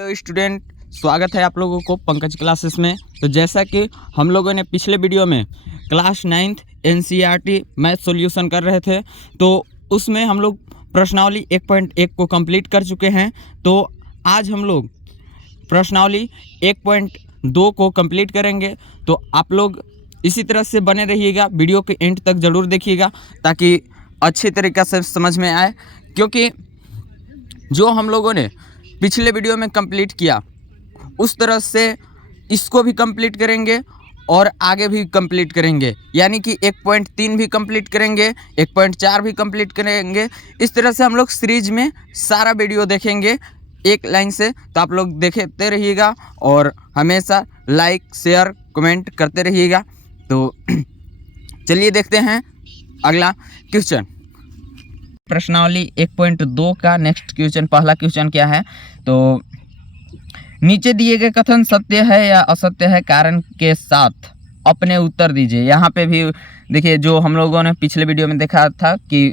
तो स्टूडेंट, स्वागत है आप लोगों को पंकज क्लासेस में। तो जैसा कि हम लोगों ने पिछले वीडियो में class 9th NCERT math solution कर रहे थे, तो उसमें हम लोग प्रश्नावली 1.1 को कंप्लीट कर चुके हैं। तो आज हम लोग प्रश्नावली 1.2 को कंप्लीट करेंगे। तो आप लोग इसी तरह से बने रहिएगा, वीडियो के एंड तक ज़रूर देखिएगा ताकि अच्छी तरीक़े से समझ में आए, क्योंकि जो हम लोगों ने पिछले वीडियो में कंप्लीट किया उस तरह से इसको भी कंप्लीट करेंगे और आगे भी कंप्लीट करेंगे, यानी कि 1.3 भी कंप्लीट करेंगे, 1.4 भी कंप्लीट करेंगे। इस तरह से हम लोग सीरीज में सारा वीडियो देखेंगे एक लाइन से। तो आप लोग देखते रहिएगा और हमेशा लाइक शेयर कमेंट करते रहिएगा। तो चलिए देखते हैं अगला क्वेश्चन। प्रश्नावली 1.2 का नेक्स्ट क्वेश्चन, पहला क्वेश्चन क्या है, तो नीचे दिए गए कथन सत्य है या असत्य है, कारण के साथ अपने उत्तर दीजिए। यहाँ पे भी देखिए, जो हम लोगों ने पिछले वीडियो में देखा था कि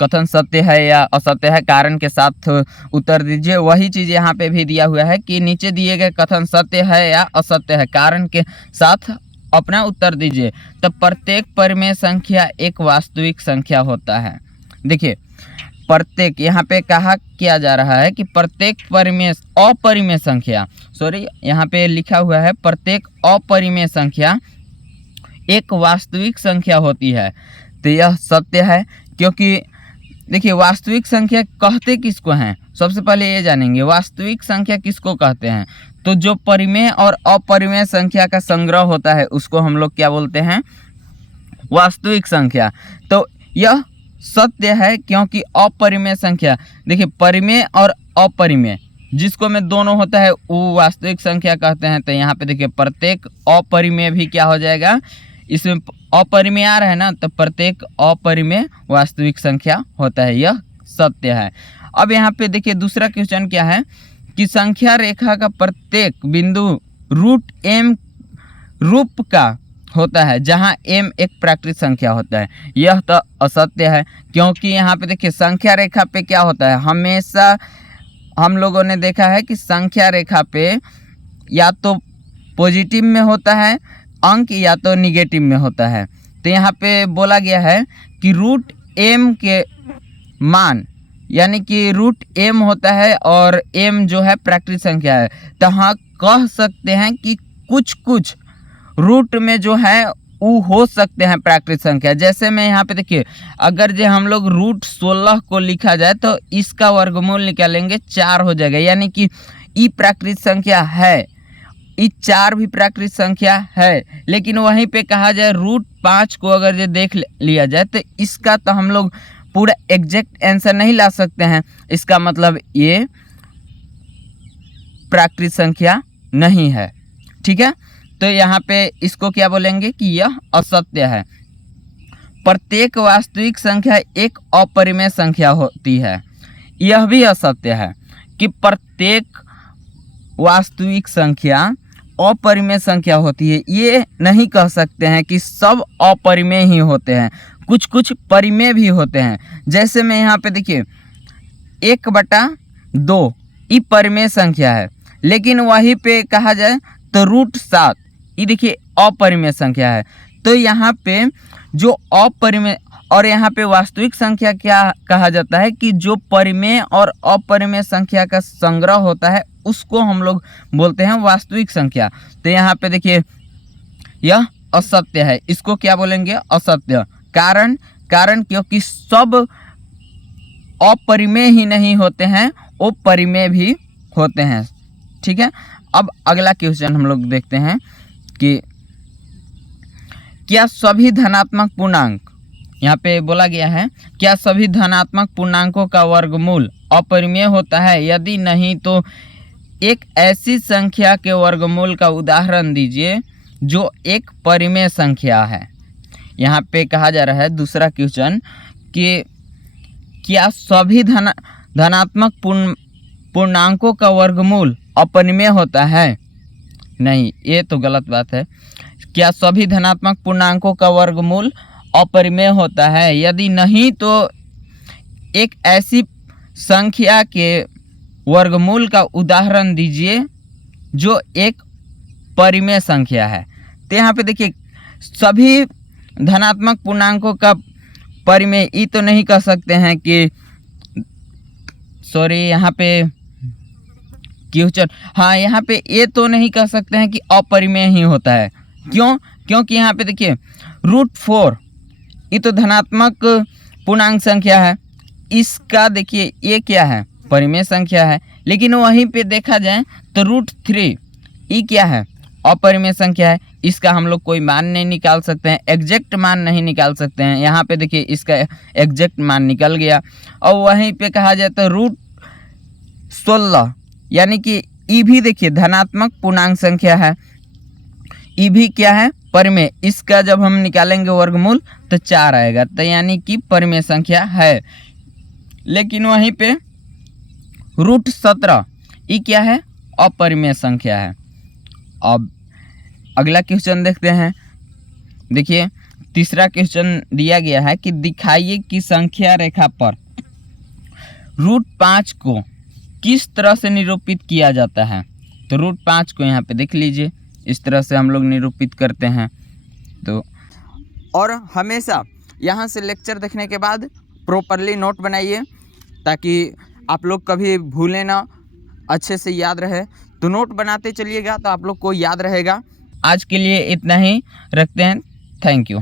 कथन सत्य है या असत्य है, कारण के साथ उत्तर दीजिए, वही चीज़ यहाँ पे भी दिया हुआ है कि नीचे दिए गए कथन सत्य है या असत्य है, कारण के साथ अपना उत्तर दीजिए। तो प्रत्येक परिमेय संख्या एक वास्तविक संख्या होता है। देखिए, प्रत्येक यहाँ पे कहा किया जा रहा है कि प्रत्येक अपरिमेय संख्या, यहाँ पे लिखा हुआ है प्रत्येक अपरिमेय संख्या एक वास्तविक संख्या होती है। तो यह सत्य है, क्योंकि देखिए वास्तविक संख्या कहते किसको हैं, सबसे पहले ये जानेंगे वास्तविक संख्या किसको कहते हैं। तो जो परिमेय और अपरिमेय संख्या का संग्रह होता है उसको हम लोग क्या बोलते हैं, वास्तविक संख्या। तो यह सत्य है, क्योंकि अपरिमेय संख्या, देखिए परिमेय और अपरिमेय जिसको में दोनों होता है वो वास्तविक संख्या कहते हैं। तो यहाँ पे देखिए प्रत्येक अपरिमेय भी क्या हो जाएगा, इसमें अपरिमेय आ रहा है ना, तो प्रत्येक अपरिमेय वास्तविक संख्या होता है, यह सत्य है। अब यहाँ पे देखिए दूसरा क्वेश्चन क्या है कि संख्या रेखा का प्रत्येक बिंदु √m रूप का होता है, जहां m एक प्राकृतिक संख्या होता है। यह तो असत्य है, क्योंकि यहाँ पे देखिए संख्या रेखा पे क्या होता है, हमेशा हम लोगों ने देखा है कि संख्या रेखा पे या तो पॉजिटिव में होता है अंक या तो निगेटिव में होता है। तो यहाँ पे बोला गया है कि √m के मान, यानी कि √m होता है और m जो है प्राकृतिक संख्या है। तो हाँ कह सकते हैं कि कुछ रूट में जो है वो हो सकते हैं प्राकृतिक संख्या। जैसे मैं यहाँ पे देखिए, अगर जो हम लोग √16 को लिखा जाए तो इसका वर्गमूल निकालेंगे 4 हो जाएगा, यानी कि ई प्राकृतिक संख्या है, ई 4 भी प्राकृतिक संख्या है। लेकिन वहीं पे कहा जाए √5 को अगर जो देख लिया जाए तो इसका तो हम लोग पूरा एग्जैक्ट आंसर नहीं ला सकते हैं, इसका मतलब ये प्राकृतिक संख्या नहीं है। ठीक है, तो यहाँ पे इसको क्या बोलेंगे कि यह असत्य है। प्रत्येक वास्तविक संख्या एक अपरिमेय संख्या होती है, यह भी असत्य है कि प्रत्येक वास्तविक संख्या अपरिमेय संख्या होती है। ये नहीं कह सकते हैं कि सब अपरिमेय ही होते हैं, कुछ परिमेय भी होते हैं। जैसे मैं यहाँ पे देखिए 1/2 ये परिमेय संख्या है, लेकिन वहीं पे कहा जाए तो √7 ये देखिए अपरिमेय संख्या है। तो यहाँ पे जो अपरिमेय और यहाँ पे वास्तविक संख्या क्या कहा जाता है कि जो परिमेय और अपरिमेय संख्या का संग्रह होता है उसको हम लोग बोलते हैं वास्तविक संख्या। तो यहाँ पे देखिए यह असत्य है, इसको क्या बोलेंगे, असत्य। कारण क्योंकि सब अपरिमेय ही नहीं होते हैं, वो परिमेय भी होते हैं। ठीक है, अब अगला क्वेश्चन हम लोग देखते हैं कि क्या सभी धनात्मक पूर्णांक, यहाँ पे बोला गया है क्या सभी धनात्मक पूर्णांकों का वर्गमूल अपरिमेय होता है, यदि नहीं तो एक ऐसी संख्या के वर्गमूल का उदाहरण दीजिए जो एक परिमेय संख्या है। यहाँ पे कहा जा रहा है दूसरा क्वेश्चन कि क्या सभी धनात्मक पूर्णांकों का वर्गमूल अपरिमेय होता है। नहीं, ये तो गलत बात है। क्या सभी धनात्मक पूर्णांकों का वर्गमूल अपरिमेय होता है, यदि नहीं तो एक ऐसी संख्या के वर्गमूल का उदाहरण दीजिए जो एक परिमेय संख्या है। तो यहाँ पे देखिए सभी धनात्मक पूर्णांकों का परिमेय ई तो नहीं कह सकते हैं कि सॉरी यहाँ पे क्वेश्चन, हाँ यहाँ पे ये तो नहीं कह सकते हैं कि अपरिमेय ही होता है। क्यों? क्योंकि यहाँ पे देखिए √4 ये तो धनात्मक पूर्णांक संख्या है, इसका देखिए ये क्या है, परिमेय संख्या है। लेकिन वहीं पे देखा जाए तो √3 ये क्या है, अपरिमेय संख्या है। इसका हम लोग कोई मान नहीं निकाल सकते हैं, एग्जैक्ट मान नहीं निकाल सकते हैं। यहाँ पे देखिए इसका एग्जैक्ट मान निकल गया। और वहीं पे कहा जाए तो √16 यानी कि ई भी देखिए धनात्मक पूर्णांक संख्या है, ई भी क्या है, परिमेय। इसका जब हम निकालेंगे वर्गमूल तो 4 आएगा, तो यानी कि परिमेय संख्या है। लेकिन वहीं पे √17 ये क्या है, अपरिमेय संख्या है। अब अगला क्वेश्चन देखते हैं। देखिए तीसरा क्वेश्चन दिया गया है कि दिखाइए कि संख्या रेखा पर √5 को किस तरह से निरूपित किया जाता है। तो √5 को यहाँ पे देख लीजिए, इस तरह से हम लोग निरूपित करते हैं। तो और हमेशा यहाँ से लेक्चर देखने के बाद प्रॉपरली नोट बनाइए ताकि आप लोग कभी भूलें ना, अच्छे से याद रहे। तो नोट बनाते चलिएगा तो आप लोग को याद रहेगा। आज के लिए इतना ही रखते हैं, थैंक यू।